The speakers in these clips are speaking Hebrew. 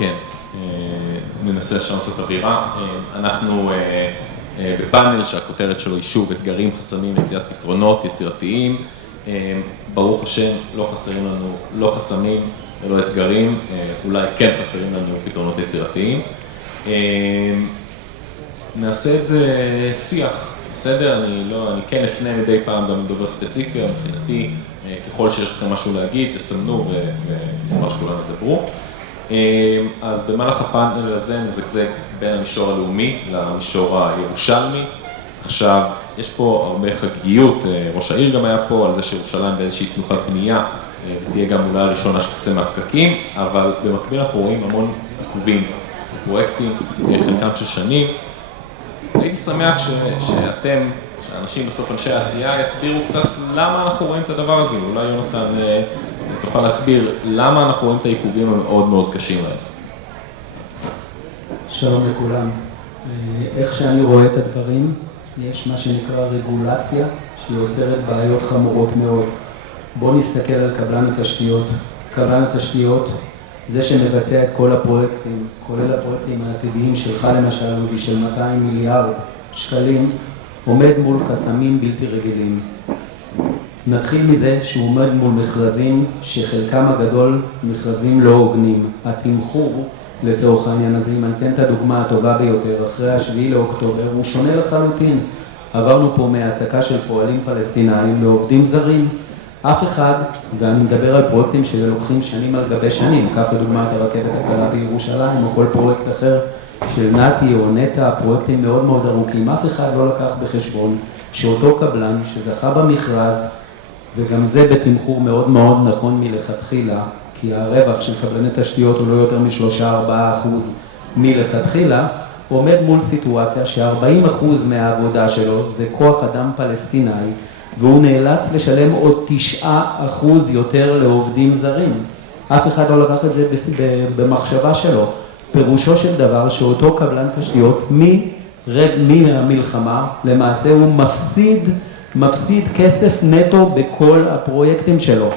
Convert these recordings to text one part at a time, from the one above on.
כן, ננסה לשנות קצת אווירה. אנחנו בפאנל שהכותרת שלו היא שוב אתגרים, חסמים, יצירת פתרונות יצירתיים. ברוך השם, לא חסרים לנו, לא חסמים ולא אתגרים, אולי כן חסרים לנו פתרונות יצירתיים. נעשה את זה שיח, בסדר? אני כן אפנה מדי פעם גם לדובר ספציפי, מבחינתי, ככל שיש לכם משהו להגיד, תסמנו ונשמח שכולם ידברו. אז במהלך הפאנל הזה נזגזג בין המישור הלאומי למישור הירושלמי. עכשיו, יש פה הרבה חגיגיות, ראש העיר גם היה פה על זה שירושלים באיזושהי תנופת בנייה, ותהיה גם אולי הראשונה שתצא מהפקקים, אבל במקביל אנחנו רואים המון עיכובים, פרויקטים, חלקם של שנים. הייתי שמח שאתם, שאנשים בסוף אנשי העשייה, יסבירו קצת למה אנחנו רואים את הדבר הזה. אולי יונתן תוכל להסביר למה אנחנו רואים את העיכובים המאוד מאוד קשים האלה. שלום לכולם. איך שאני רואה את הדברים, יש מה שנקרא רגולציה, שיוצרת בעיות חמורות מאוד. בואו נסתכל על קבלן התשתיות. קבלן התשתיות, זה שמבצע את כל הפרויקטים, כולל הפרויקטים העתידיים שלך למשל, עוזי, של 200 מיליארד שקלים, עומד מול חסמים בלתי רגילים. נתחיל מזה שהוא עומד מול מכרזים שחלקם הגדול מכרזים לא הוגנים. התמחור לצורך העניין הזה, אם אני אתן את הדוגמה הטובה ביותר, אחרי השביעי לאוקטובר, הוא שונה לחלוטין. עברנו פה מהעסקה של פועלים פלסטינאים לעובדים זרים. אף אחד, ואני מדבר על פרויקטים שלוקחים שנים על גבי שנים, כך לדוגמה את הרכבת הקלה בירושלים או כל פרויקט אחר של נתי או נטע, פרויקטים מאוד מאוד ארוכים, אף אחד לא לקח בחשבון שאותו קבלן שזכה במכרז, וגם זה בתמחור מאוד מאוד נכון מלכתחילה, כי הרווח של קבלני תשתיות הוא לא יותר מ3-4% מלכתחילה, עומד מול סיטואציה ש40% מהעבודה שלו זה כוח אדם פלסטיני, והוא נאלץ לשלם עוד 9% יותר לעובדים זרים. אף אחד לא לקח את זה במחשבה שלו. פירושו של דבר שאותו קבלן תשתיות מהמלחמה, למעשה הוא מפסיד כסף נטו בכל הפרויקטים שלו.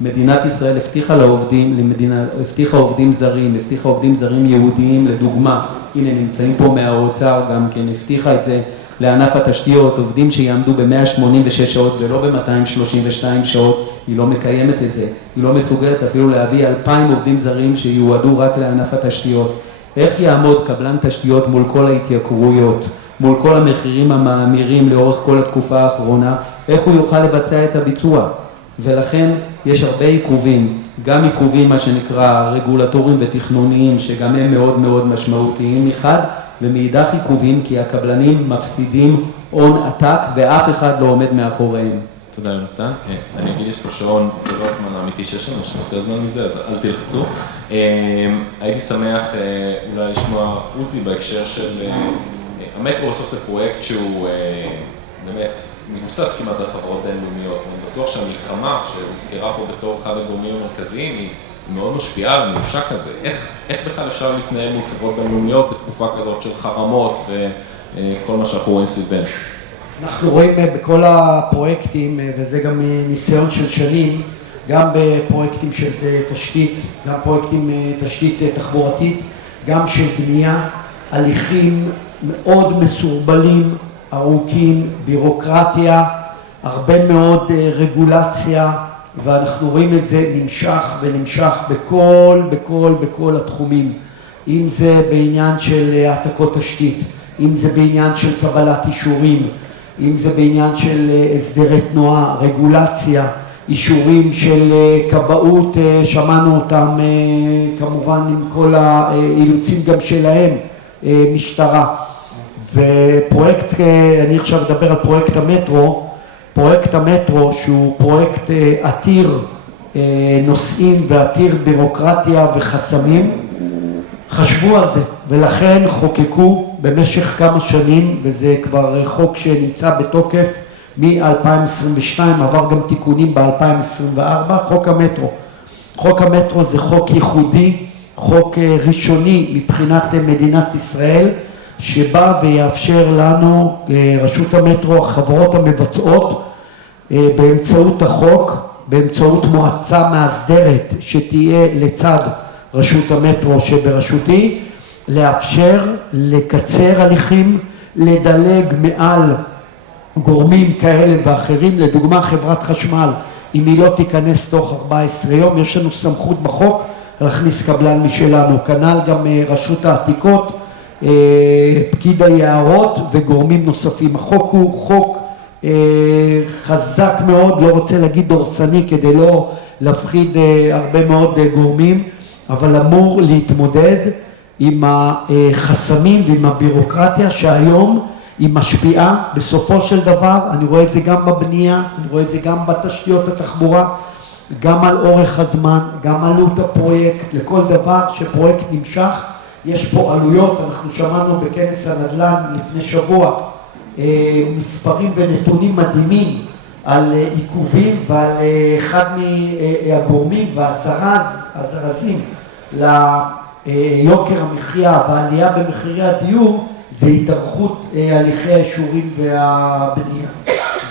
מדינת ישראל הבטיחה לעובדים, הבטיחה עובדים זרים יהודיים לדוגמה. הנה נמצאים פה מהאוצר גם כן, הבטיחה את זה לענף התשתיות, עובדים שיעמדו ב-186 שעות ולא ב-232 שעות, היא לא מקיימת את זה, היא לא מסוגלת אפילו להביא 2,000 עובדים זרים שיועדו רק לענף התשתיות. איך יעמוד קבלן תשתיות מול כל ההתייקרויות, מול כל המחירים המאמירים לאורך כל התקופה האחרונה, איך הוא יוכל לבצע את הביצוע? ולכן יש הרבה עיכובים, גם עיכובים מה שנקרא רגולטוריים ותכנוניים, שגם הם מאוד מאוד משמעותיים מחד, ומאידך עיכובים כי הקבלנים מפסידים הון עתק ואף אחד לא עומד מאחוריהם. תודה יונתן. אני אגיד, יש פה שעון, זה לא הזמן האמיתי שיש לנו, יש יותר זמן מזה, אז אל תלחצו. הייתי שמח אולי לשמוע עוזי בהקשר של המטרו בסוף זה פרויקט שהוא באמת מבוסס כמעט על חברות בינלאומיות. אני בטוח שהמלחמה שהוזכרה פה בתור אחד הגורמים המרכזיים היא מאוד משפיעה על ממשק כזה. איך בכלל אפשר להתנהל עם חברות בינלאומיות בתקופה כזאת של חרמות וכל מה שאנחנו רואים סביבנו? אנחנו רואים בכל הפרויקטים, וזה גם ניסיון של שנים, גם בפרויקטים של תשתית, גם פרויקטים תשתית תחבורתית, גם של בנייה, הליכים מאוד מסורבלים, ארוכים, בירוקרטיה, הרבה מאוד רגולציה, ואנחנו רואים את זה נמשך ונמשך בכל התחומים, אם זה בעניין של העתקות תשתית, אם זה בעניין של קבלת אישורים, אם זה בעניין של הסדרי תנועה, רגולציה, אישורים של כבאות, שמענו אותם כמובן עם כל האילוצים גם שלהם, משטרה. ופרויקט, אני עכשיו אדבר על פרויקט המטרו שהוא פרויקט עתיר נושאים ועתיר בירוקרטיה וחסמים, חשבו על זה ולכן חוקקו במשך כמה שנים, וזה כבר חוק שנמצא בתוקף מ-2022, עבר גם תיקונים ב-2024, חוק המטרו זה חוק ייחודי, חוק ראשוני מבחינת מדינת ישראל, שבא ויאפשר לנו, רשות המטרו, החברות המבצעות, באמצעות החוק, באמצעות מועצה מאסדרת שתהיה לצד רשות המטרו שבראשותי, לאפשר לקצר הליכים, לדלג מעל גורמים כאלה ואחרים, לדוגמה חברת חשמל, אם היא לא תיכנס תוך 14 יום, יש לנו סמכות בחוק להכניס קבלן משלנו, כנ"ל גם רשות העתיקות, פקיד היערות וגורמים נוספים. החוק הוא חוק חזק מאוד, לא רוצה להגיד דורסני כדי לא להפחיד הרבה מאוד גורמים, אבל אמור להתמודד עם החסמים ועם הבירוקרטיה שהיום היא משפיעה בסופו של דבר. אני רואה את זה גם בבנייה, אני רואה את זה גם בתשתיות התחבורה, גם על אורך הזמן, גם עלות הפרויקט. לכל דבר שפרויקט נמשך יש פה עלויות. אנחנו שמענו בכנס הנדל"ן לפני שבוע מספרים ונתונים מדהימים על עיכובים, ועל אחד מהגורמים והזרזים ליוקר המחיה והעלייה במחירי הדיור זה התארכות הליכי האישורים והבנייה.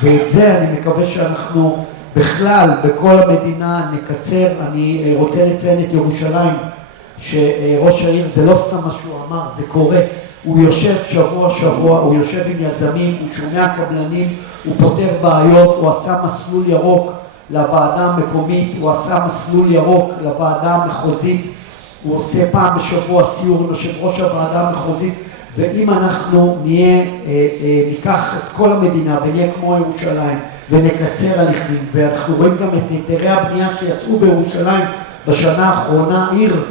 ואת זה אני מקווה שאנחנו בכלל בכל המדינה נקצר. אני רוצה לציין את ירושלים, שראש העיר זה לא סתם מה שהוא אמר, זה קורה. הוא יושב שבוע, הוא יושב עם יזמים, הוא שומע קבלנים, הוא פותר בעיות, הוא עשה מסלול ירוק לוועדה המקומית, הוא עשה מסלול ירוק לוועדה המחוזית, הוא עושה פעם בשבוע סיור עם יושב ראש הוועדה המחוזית. ואם אנחנו ניקח את כל המדינה ונהיה כמו ירושלים ונקצר הליכים, ואנחנו רואים גם את היתרי הבנייה שיצאו בירושלים בשנה האחרונה, עיר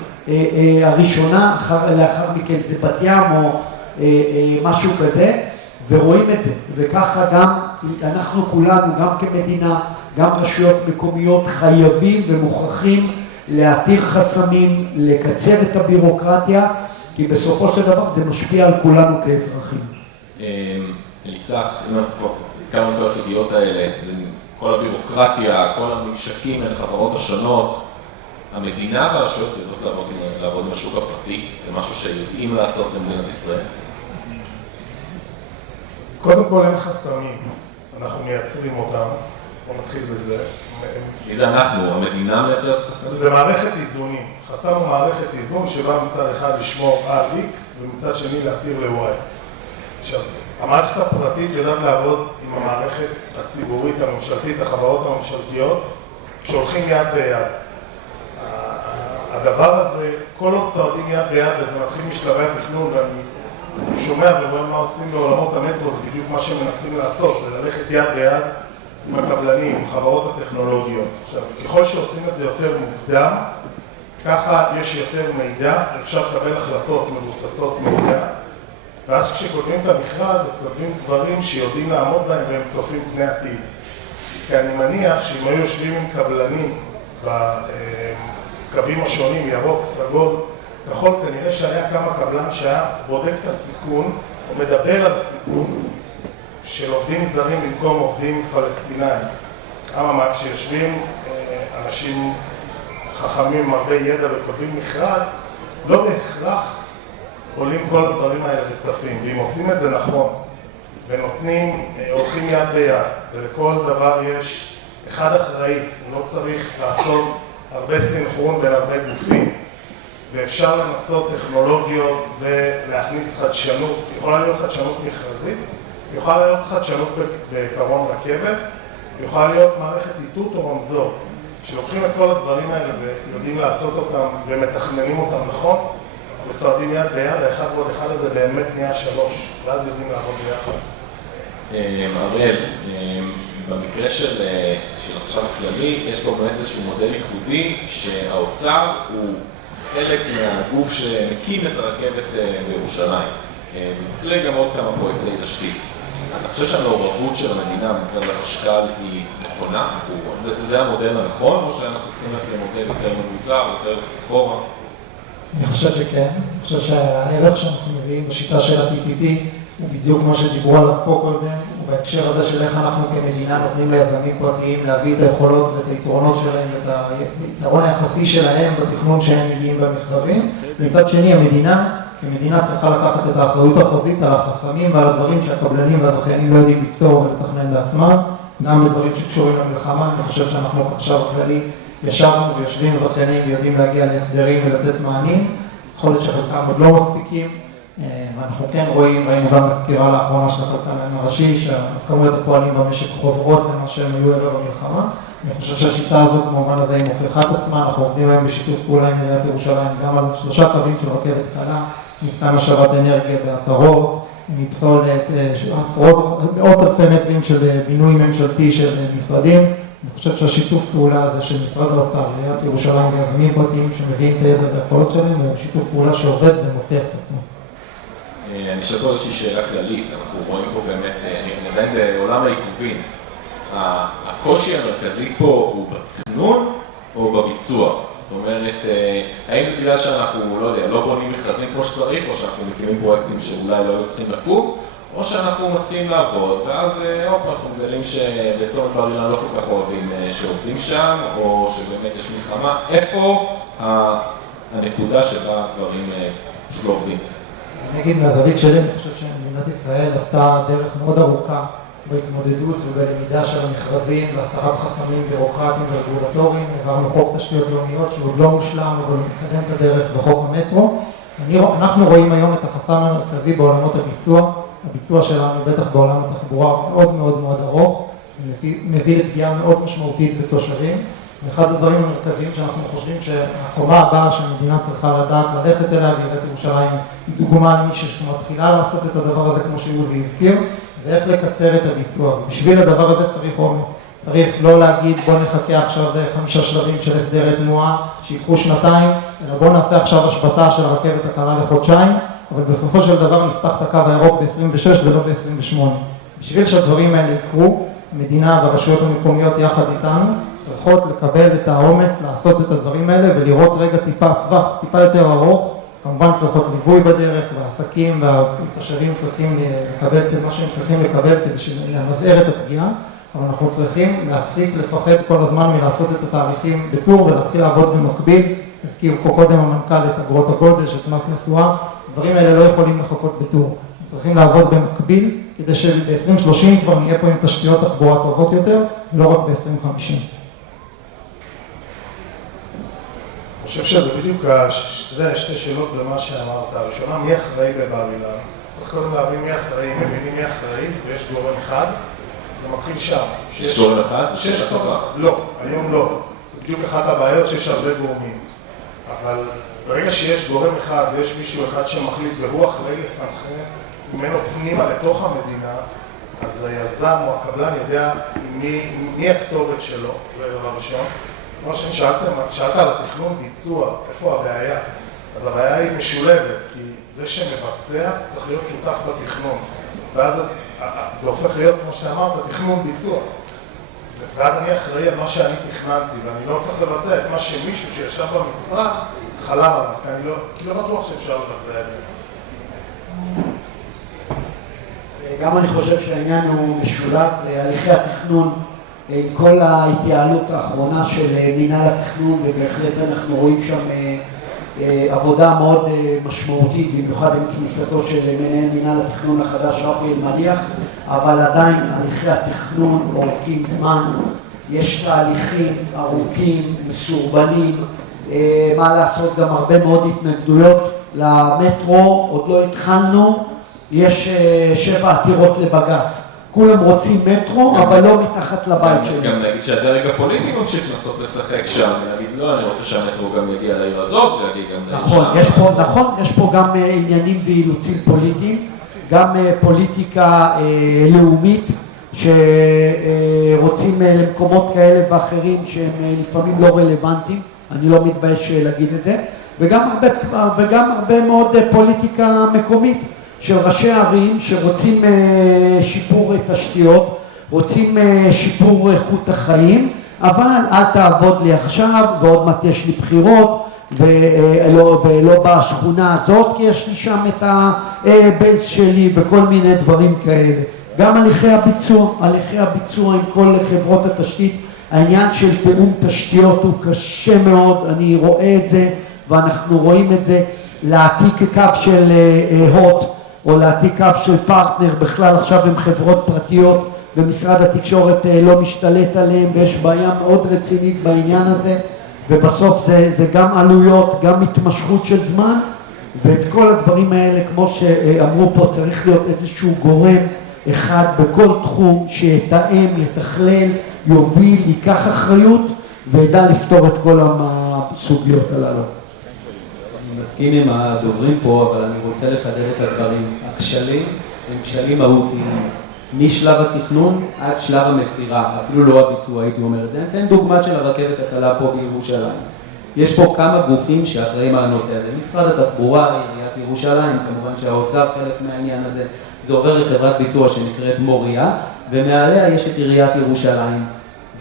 הראשונה, לאחר מכן זה בת ים או משהו כזה, ורואים את זה. וככה גם אנחנו כולנו, גם כמדינה, גם רשויות מקומיות, חייבים ומוכרחים להתיר חסמים, לקצר את הבירוקרטיה, כי בסופו של דבר זה משפיע על כולנו כאזרחים. אליצח, אם אנחנו כבר הזכרנו את הסוגיות האלה, כל הבירוקרטיה, כל הממשקים בין החברות השונות, המדינה והרשויות יודעות לעבוד עם השוק הפרטי, זה משהו שיודעים לעשות במדינת ישראל. קודם כל אין חסמים, אנחנו מייצרים אותם, בוא נתחיל בזה. מי זה אנחנו? המדינה מייצרת חסמים? זה מערכת איזונים. חסם הוא מערכת איזון שבה מצד אחד לשמור על X ומצד שני להתיר ל-Y. עכשיו, המערכת הפרטית יודעת לעבוד עם המערכת הציבורית, הממשלתית, החברות הממשלתיות, שהולכים יד ביד. הדבר הזה, כל עוד צועדים יד ביד, וזה מתחיל משלבי התכנון, ואני שומע ורואה מה עושים בעולמות המטרו, זה בדיוק מה שמנסים לעשות, זה ללכת יד ביד עם הקבלנים, עם חברות הטכנולוגיות. עכשיו, ככל שעושים את זה יותר מוקדם, ככה יש יותר מידע, אפשר לקבל החלטות מבוססות מידע, ואז כשכותבים את המכרז, אז כותבים דברים שיודעים לעמוד בהם והם צופים פני עתיד. כי אני מניח שאם היו יושבים עם קבלנים בקווים השונים, ירוק, סגול, כחול, כנראה שהיה כמה קבלן שהיה בודק את הסיכון, או מדבר על הסיכון של עובדים זרים במקום עובדים פלסטינאים. אממה, כשיושבים אנשים חכמים עם הרבה ידע וכותבים מכרז, לא בהכרח עולים כל הדברים האלה וצפים. ואם עושים את זה נכון, ונותנים, הולכים יד ביד, ולכל דבר יש אחד אחראי, לא צריך לעשות הרבה סינכרון בין הרבה גופים, ואפשר לנסות טכנולוגיות ולהכניס חדשנות. יכולה להיות חדשנות מכרזית, יכולה להיות חדשנות בקרון רכבת, יכולה להיות מערכת איתות או רמזור, שלוקחים את כל הדברים האלה ויודעים לעשות אותם ומתכננים אותם נכון, וצועדים יד ביד, האחד ועוד אחד הזה באמת נהיה 3, ואז יודעים לעבוד ביחד. אריאל, במקרה של החשב הכללי, יש פה באמת איזשהו מודל ייחודי שהאוצר הוא חלק מהגוף שמקים את הרכבת בירושלים. וכלי גם עוד כמה פרויקטי תשתית. אתה חושב שהמעורבות של המדינה במקרה החשכ"ל היא נכונה? זה המודל הנכון, או שאנחנו צריכים ללכת למודל יותר מבוזר, יותר אחורה? אני חושב שכן. אני חושב שהערך שאנחנו מביאים בשיטה של ה-PPP הוא בדיוק כמו שדיברו עליו פה קודם, ובהקשר הזה של איך אנחנו כמדינה נותנים ליזמים פרטיים להביא את היכולות ואת היתרונות שלהם ואת היתרון היחסי שלהם בתכנון שהם מגיעים במכרזים. ומצד שני, המדינה כמדינה צריכה לקחת את האחריות החוזית על החסמים ועל הדברים שהקבלנים והזכיינים לא יודעים לפתור ולתכנן בעצמם, גם בדברים שקשורים למלחמה. אני חושב שאנחנו עכשיו כללי ישבנו ויושבים זכיינים ויודעים להגיע להסדרים ולתת מענים, יכול להיות שחלקם עוד לא מספיקים, ואנחנו כן ראינו גם בסקירה לאחרונה של הכלכלן הראשי, שכמויות הפועלים במשק חוזרות למה שהם היו ערב המלחמה. אני חושב שהשיטה הזאת במובן הזה היא מוכיחה את עצמה, אנחנו עובדים היום בשיתוף פעולה עם עיריית ירושלים, גם על 3 קווים של רכבת קלה, מתקן השבת אנרגיה בעטרות, מפסולת, מאות אלפי מטרים של בינוי ממשלתי של משרדים. אני חושב שהשיתוף פעולה הזה של משרד האוצר, עיריית ירושלים ויזמים פרטיים שמביאים את הידע והיכולות שלהם, הוא שיתוף פעולה שעובד ומוכיח את עצמו. אני אשאל פה איזושהי שאלה כללית, אנחנו רואים פה באמת, אני עדיין בעולם העיכובים, הקושי המרכזי פה הוא בתכנון או בביצוע? זאת אומרת, האם זה בגלל שאנחנו, לא יודע, לא בונים מכרזים כמו שצריך, או שאנחנו מקימים פרויקטים שאולי לא היו צריכים לקום, או שאנחנו מתחילים לעבוד, ואז אנחנו מגלים שבצומת בר אילן לא כל כך אוהבים שעובדים שם, או שבאמת יש מלחמה. איפה הנקודה שבה הדברים פשוט לא עובדים? אני אגיד מהזווית שלי, אני חושב שמדינת ישראל עשתה דרך מאוד ארוכה בהתמודדות ובלמידה של המכרזים והסרת חסמים בירוקרטיים ורגולטוריים. העברנו חוק תשתיות לאומיות שהוא עוד לא מושלם, אבל הוא מקדם את הדרך בחוק המטרו. אנחנו רואים היום את החסם המרכזי בעולמות הביצוע. הביצוע שלנו, בטח בעולם התחבורה, מאוד מאוד מאוד ארוך, מביא לפגיעה מאוד משמעותית בתושבים. ואחד הדברים המרכזיים שאנחנו חושבים שהקומה הבאה שהמדינה צריכה לדעת ללכת אליה, ועיריית ירושלים היא דוגמה למי שמתחילה לעשות את הדבר הזה כמו שיוזי הזכיר, זה איך לקצר את הביצוע. בשביל הדבר הזה צריך אומץ. צריך לא להגיד בוא נחכה עכשיו ל5 שלבים של הסדרי תנועה שיקחו 2, אלא בוא נעשה עכשיו השבתה של הרכבת הקלה לחודשיים, אבל בסופו של דבר נפתח את הקו הירוק ב-26 ולא ב-28. בשביל שהדברים האלה יקרו, המדינה והרשויות המקומיות יחד איתנו צריכות לקבל את האומץ לעשות את הדברים האלה ולראות רגע טווח טיפה יותר ארוך. כמובן צריכות ליווי בדרך, והעסקים והתושבים צריכים לקבל את מה שהם צריכים לקבל כדי למזער את הפגיעה, אבל אנחנו צריכים להפסיק לפחד כל הזמן מלעשות את התהליכים בטור ולהתחיל לעבוד במקביל. הזכיר פה קודם המנכ"ל את אגרות הגודש, את מס נסועה, הדברים האלה לא יכולים לחכות בטור. צריכים לעבוד במקביל כדי שב-2030 כבר נהיה פה עם תשתיות תחבורה טובות יותר, ולא רק ב-2050. אני חושב שזה בדיוק, שתי שאלות במה שאמרת. הראשונה, מי אחראי בבר אילן? צריך קודם להבין מי אחראי, מבינים מי אחראי, ויש גורם אחד, זה מתחיל שם. יש גורם אחד? זה שיש טובה. לא, היום לא. זה בדיוק אחת הבעיות שיש הרבה גורמים. אבל ברגע שיש גורם אחד ויש מישהו אחד שמחליט ברוח רגע סנכרן, ממנו פנימה לתוך המדינה, אז היזם או הקבלן יודע מי הכתובת שלו, זה דבר ראשון. כמו ששאלת על התכנון ביצוע, איפה הבעיה? אז הבעיה היא משולבת, כי זה שמבצע צריך להיות שותף בתכנון. ואז זה הופך להיות, כמו שאמרת, תכנון ביצוע. ואז אני אחראי על מה שאני תכננתי, ואני לא צריך לבצע את מה שמישהו שישב במשרד חלם עליו, כי אני לא בטוח שאפשר לבצע את זה. גם אני חושב שהעניין הוא משולב להליכי התכנון עם כל ההתייעלות האחרונה של מינהל התכנון, ובהחלט אנחנו רואים שם עבודה מאוד משמעותית, במיוחד עם כניסתו של מנהל מינהל התכנון החדש רפי אלמליח, אבל עדיין הליכי התכנון אורכים זמן, יש תהליכים ארוכים, מסורבלים, מה לעשות, גם הרבה מאוד התנגדויות למטרו, עוד לא התחלנו, יש 7 עתירות לבג"ץ. כולם רוצים מטרו, אבל לא מתחת לבית שלנו. גם נגיד שהדרג הפוליטי ממשיך לנסות לשחק שם, ונגיד לא, אני רוצה שהמטרו גם יגיע לעיר הזאת, ויגיע גם לעיר שם. נכון, יש פה גם עניינים ואילוצים פוליטיים, גם פוליטיקה לאומית, שרוצים למקומות כאלה ואחרים שהם לפעמים לא רלוונטיים, אני לא מתבייש להגיד את זה, וגם הרבה מאוד פוליטיקה מקומית, של ראשי ערים שרוצים שיפור תשתיות, רוצים שיפור איכות החיים, אבל אל תעבוד לי עכשיו, ועוד מעט יש לי בחירות, ולא בשכונה הזאת, כי יש לי שם את הבייס שלי וכל מיני דברים כאלה. גם הליכי הביצוע עם כל חברות התשתית, העניין של תיאום תשתיות הוא קשה מאוד, אני רואה את זה, ואנחנו רואים את זה, להעתיק קו של הוט, או להעתיק קו של פרטנר, בכלל עכשיו הם חברות פרטיות, ומשרד התקשורת לא משתלט עליהם, ויש בעיה מאוד רצינית בעניין הזה, ובסוף זה גם עלויות, גם התמשכות של זמן, ואת כל הדברים האלה, כמו שאמרו פה, צריך להיות איזשהו גורם אחד בכל תחום שיתאם, יתכלל, יוביל, ייקח אחריות, וידע לפתור את כל הסוגיות הללו. אני מסכים עם הדוברים פה, אבל אני רוצה לחדד את הדברים. הכשלים הם כשלים מהותיים, משלב התכנון עד שלב המסירה, אפילו לא הביצוע, הייתי אומר את זה. אני אתן דוגמה של הרכבת הקלה פה בירושלים. יש פה כמה גופים שאחראים על הנושא הזה. משרד התחבורה, עיריית ירושלים, כמובן שהאוצר חלק מהעניין הזה. זה עובר לחברת ביצוע שנקראת מוריה, ומעליה יש את עיריית ירושלים.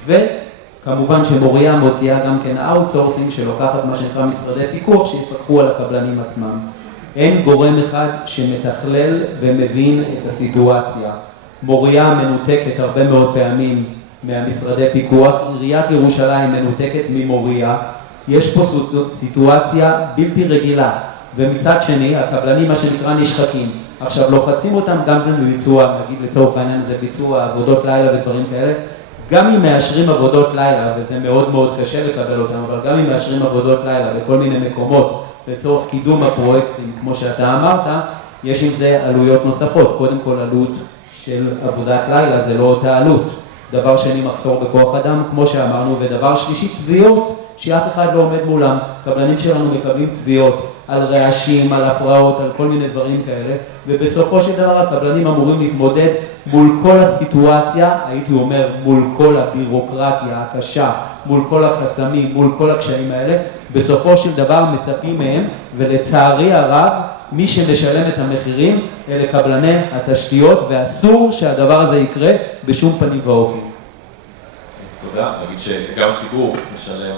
וכמובן שמוריה מוציאה גם כן אאוטסורסינג שלוקחת מה שנקרא משרדי פיקוח שיפקחו על הקבלנים עצמם. אין גורם אחד שמתכלל ומבין את הסיטואציה. מוריה מנותקת הרבה מאוד פעמים מהמשרדי פיקוח, עיריית ירושלים מנותקת ממוריה. יש פה סיטואציה בלתי רגילה, ומצד שני הקבלנים מה שנקרא נשחקים. עכשיו לוחצים אותם גם לביצוע, נגיד לצורך העניין זה ביצוע עבודות לילה ודברים כאלה, גם אם מאשרים עבודות לילה, וזה מאוד מאוד קשה לקבל אותם, אבל גם אם מאשרים עבודות לילה בכל מיני מקומות לצורך קידום הפרויקטים, כמו שאתה אמרת, יש עם זה עלויות נוספות. קודם כל עלות של עבודת לילה זה לא אותה עלות. דבר שני, מחסור בכוח אדם, כמו שאמרנו, ודבר שלישי, תביעות שאף אחד לא עומד מולם. קבלנים שלנו מקבלים תביעות על רעשים, על הפרעות, על כל מיני דברים כאלה, ובסופו של דבר הקבלנים אמורים להתמודד מול כל הסיטואציה, הייתי אומר מול כל הבירוקרטיה הקשה, מול כל החסמים, מול כל הקשיים האלה, בסופו של דבר מצפים מהם, ולצערי הרב, מי שמשלם את המחירים אלה קבלני התשתיות, ואסור שהדבר הזה יקרה בשום פנים ואופן. תודה, נגיד שגם הציבור משלם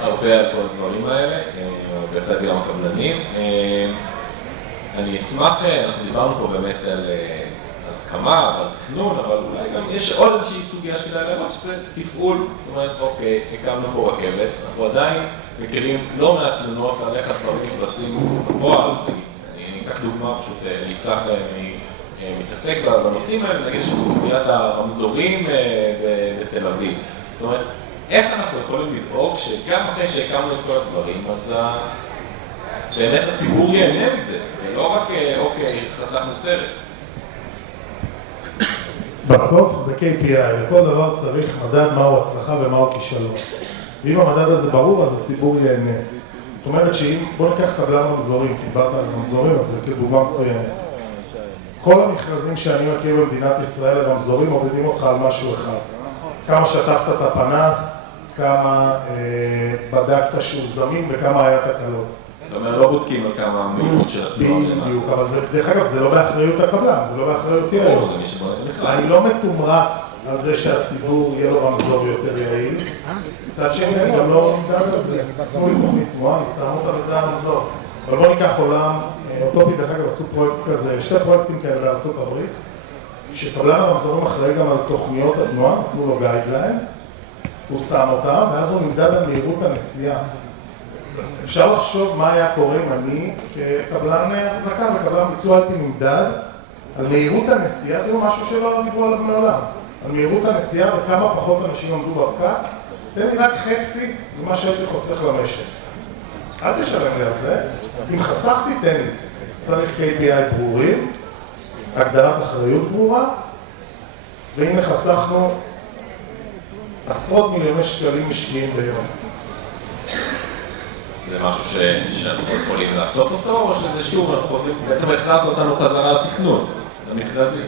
הרבה על כל הדברים האלה, בהחלט גם הקבלנים. אני אשמח, אנחנו דיברנו פה באמת על הקמה, על תכנון, אבל אולי גם יש עוד איזושהי סוגיה שכדאי לראות שזה תפעול, זאת אומרת, אוקיי, הקמנו פה רכבת, אנחנו עדיין מכירים לא מעט תלונות על איך הדברים מתבצעים בפועל. אני אקח דוגמה, פשוט ניצח מתעסק בנושאים האלה, נגיד סוגיית הרמזורים בתל אביב. זאת אומרת, איך אנחנו יכולים לדאוג שגם אחרי שהקמנו את כל הדברים, אז באמת הציבור ייהנה מזה, ולא רק, אוקיי, חתכנו סרט. בסוף זה KPI, לכל דבר צריך מדד מהו הצלחה ומהו כישלון. ואם המדד הזה ברור, אז הציבור ייהנה. זאת אומרת שאם, בוא ניקח קבלן רמזורים, כי דיברת על רמזורים, אז זה כדוגמה מצוינת. כל המכרזים שאני מכיר במדינת ישראל, הרמזורים מורידים אותך על משהו אחד. כמה שטפת את הפנס, כמה בדקת שהוא זמין וכמה היה תקלות. זאת אומרת, לא בודקים על כמה המהירות של התנועה. בדיוק, אבל דרך אגב, זה לא באחריות הקבלן, זה לא באחריות יעיל. זה מי שבונה את המכרז. אני לא מתומרץ על זה שהציבור יהיה לו רמזור יותר יעיל. מצד שני, אני גם לא נמדד על זה. תנו לי תוכנית תנועה, אני שם אותה וזה הרמזור. אבל בוא ניקח עולם, אוטופי דרך אגב עשו פרויקט כזה, 2 פרויקטים כאלה בארצות הברית, שקבלן הרמזורים אחראי גם על תוכניות התנועה, נתנו לו גיידליינס, הוא שם אותם, ואז הוא נמדד על מהירות הנסיעה. אפשר לחשוב מה היה קורה אם אני כקבלן החזקה וקבלן ביצוע הייתי נמדד על מהירות הנסיעה, תראו משהו שלא דיברו עליו מעולם, על מהירות הנסיעה וכמה פחות אנשים עמדו בפקק, תן לי רק חצי ממה שהייתי חוסך למשק. אל תשלם לי על זה, אם חסכתי תן לי, צריך KPI ברורים, הגדרת אחריות ברורה, והנה חסכנו עשרות מיליוני שקלים משקיעים ביום. זה משהו שאנחנו יכולים לעשות אותו, או שזה שוב, אנחנו חוזרים, בעצם החזרת אותנו חזרה לתכנון, למכרזים?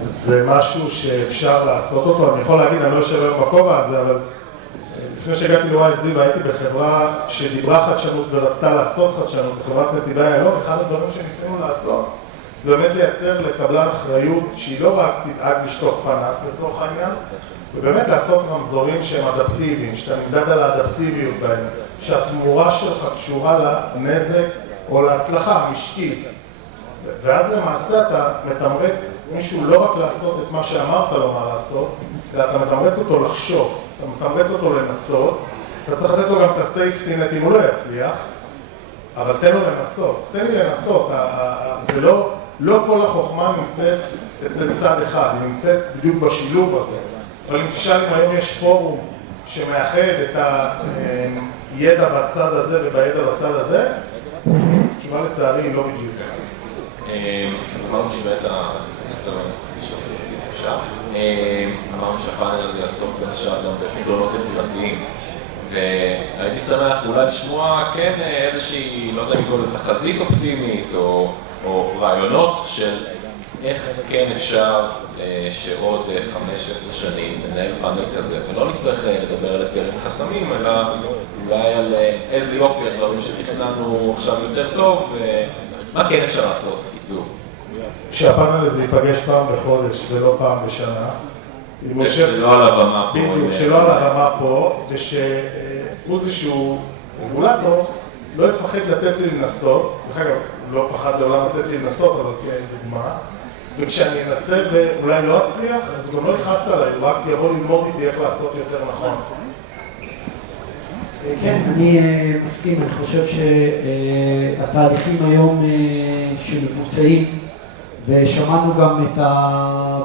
זה משהו שאפשר לעשות אותו, אני יכול להגיד, אני לא יושב היום בכובע הזה, אבל לפני שהגעתי ל-YSB והייתי בחברה שדיברה חדשנות ורצתה לעשות חדשנות, בחברת נתיבי איילון, אחד הדברים שניסינו לעשות זה באמת לייצר לקבלן אחריות שהיא לא רק תדאג לשטוף פנס לצורך העניין, ובאמת לעשות רמזורים שהם אדפטיביים, שאתה נמדד על האדפטיביות בהם, שהתמורה שלך קשורה לנזק או להצלחה המשקית. ואז למעשה אתה מתמרץ מישהו לא רק לעשות את מה שאמרת לו מה לעשות, אלא אתה מתמרץ אותו לחשוב, אתה מתמרץ אותו לנסות, אתה צריך לתת לו גם את הסייפטי נט אם הוא לא יצליח, אבל תן לו לנסות, תן לי לנסות, זה לא לא כל החוכמה נמצאת אצל צד אחד, היא נמצאת בדיוק בשילוב הזה. אבל אם תשאל אם היום יש פורום שמאחד את הידע בצד הזה ובידע בצד הזה, תשובה לצערי היא לא בדיוק. אז אמרנו שבאמת אמרנו שהפאנל הזה יעסוק בין השאר גם בפתרונות יצירתיים, והייתי שמח אולי לשמוע כן איזושהי, לא יודע, לקרוא לתחזית אופטימית או רעיונות של איך כן אפשר שעוד 5-10 שנים לנהל פאנל כזה, ולא נצטרך לדבר על אתגרים חסמים, אלא אולי על איזה יופי הדברים שתכננו עכשיו יותר טוב, ומה כן אפשר לעשות, בקיצור. שהפאנל הזה ייפגש פעם בחודש ולא פעם בשנה. שלא על הבמה פה. בדיוק, שלא על הבמה פה, ושהוא איזשהו רגולטור לא יפחד לתת לי לנסות, דרך אגב, הוא לא פחד לעולם לתת לי לנסות, אבל כדוגמה, וכשאני אנסה ואולי לא אצליח, אז הוא גם לא יכעס עליי, הוא רק יבוא ללמוד איתי איך לעשות יותר נכון. כן, אני מסכים, אני חושב שהתהליכים היום שמבוצעים, ושמענו גם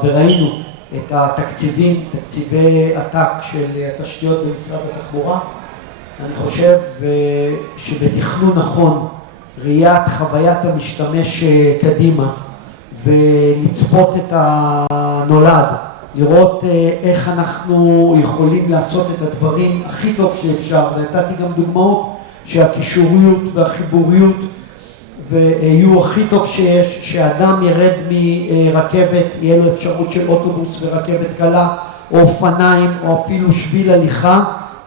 וראינו את התקציבים, תקציבי עתק של התשתיות במשרד התחבורה, אני חושב שבתכנון נכון, ראיית חוויית המשתמש קדימה, ולצפות את הנולד, לראות איך אנחנו יכולים לעשות את הדברים הכי טוב שאפשר, ונתתי גם דוגמאות שהקישוריות והחיבוריות ויהיו הכי טוב שיש, שאדם ירד מרכבת, יהיה לו אפשרות של אוטובוס ורכבת קלה, או אופניים, או אפילו שביל הליכה,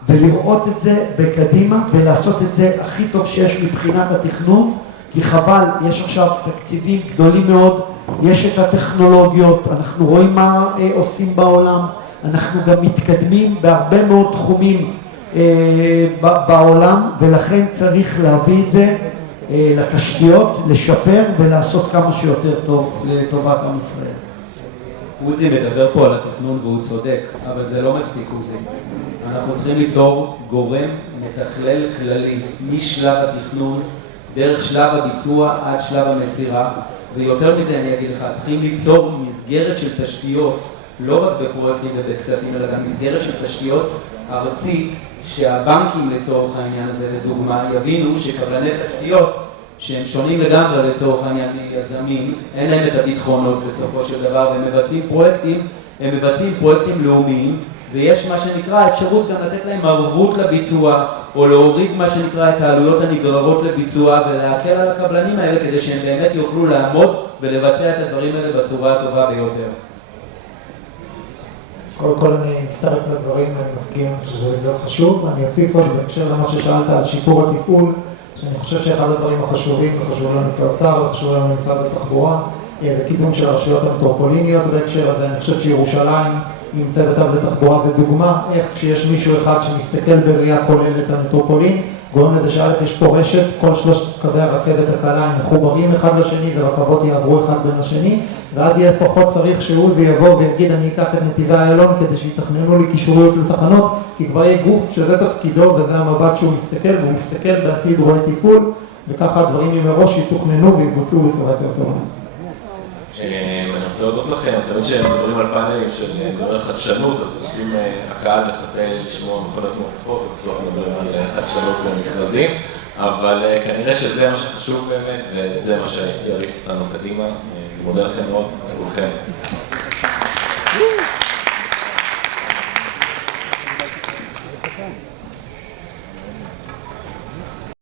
ולראות את זה בקדימה, ולעשות את זה הכי טוב שיש מבחינת התכנון, כי חבל, יש עכשיו תקציבים גדולים מאוד, יש את הטכנולוגיות, אנחנו רואים מה עושים בעולם, אנחנו גם מתקדמים בהרבה מאוד תחומים בעולם, ולכן צריך להביא את זה לתשתיות, לשפר ולעשות כמה שיותר טוב לטובת עם ישראל. עוזי מדבר פה על התכנון והוא צודק, אבל זה לא מספיק עוזי. אנחנו צריכים ליצור גורם מתכלל כללי משלב התכנון, דרך שלב הביצוע עד שלב המסירה, ויותר מזה אני אגיד לך, צריכים ליצור מסגרת של תשתיות, לא רק בפרויקטים ובכספים, אלא גם מסגרת של תשתיות ארצית, שהבנקים לצורך העניין הזה, לדוגמה, יבינו שקבלני תשתיות, שהם שונים לגמרי לצורך העניין מיזמים, אין להם את הביטחונות בסופו של דבר, והם מבצעים פרויקטים לאומיים, ויש מה שנקרא אפשרות גם לתת להם ערבות לביצוע, או להוריד מה שנקרא את העלויות הנגררות לביצוע, ולהקל על הקבלנים האלה כדי שהם באמת יוכלו לעמוד ולבצע את הדברים האלה בצורה הטובה ביותר. קודם כל אני מצטרף לדברים, אני מסכים שזה דבר חשוב, ואני אוסיף עוד בהקשר למה ששאלת על שיפור התפעול, שאני חושב שאחד הדברים החשובים, וחשוב לנו כאוצר, וחשוב לנו משרד התחבורה, זה קידום של הרשויות המטרופוליניות בהקשר הזה. אני חושב שירושלים עם צוות אב לתחבורה ודוגמה, איך כשיש מישהו אחד שמסתכל בראייה כוללת המטרופולין, גורם לזה שא' יש פה רשת, כל שלושת קווי הרכבת הקלה הם מחוברים אחד לשני ורכבות יעברו אחד בין השני, ואז יהיה פחות צריך שעוזי יבוא ויגיד אני אקח את נתיבי איילון כדי שיתכננו לי קישוריות לתחנות, כי כבר יהיה גוף שזה תפקידו וזה המבט שהוא מסתכל, והוא מסתכל בעתיד רואה תפעול, וככה הדברים מראש יתוכננו ויבוצעו בצורה יותר טובה. אני רוצה להודות לכם, תמיד שמדברים על פאנלים של מדברים חדשנות, אז לפעמים הקהל מצפה לשמוע מכונות מעופפות, ובסוף מדברים על חדשנות במכרזים, אבל כנראה שזה מה שחשוב באמת, וזה מה שיריץ אותנו קדימה. אני מודה לכם מאוד, לכולכם.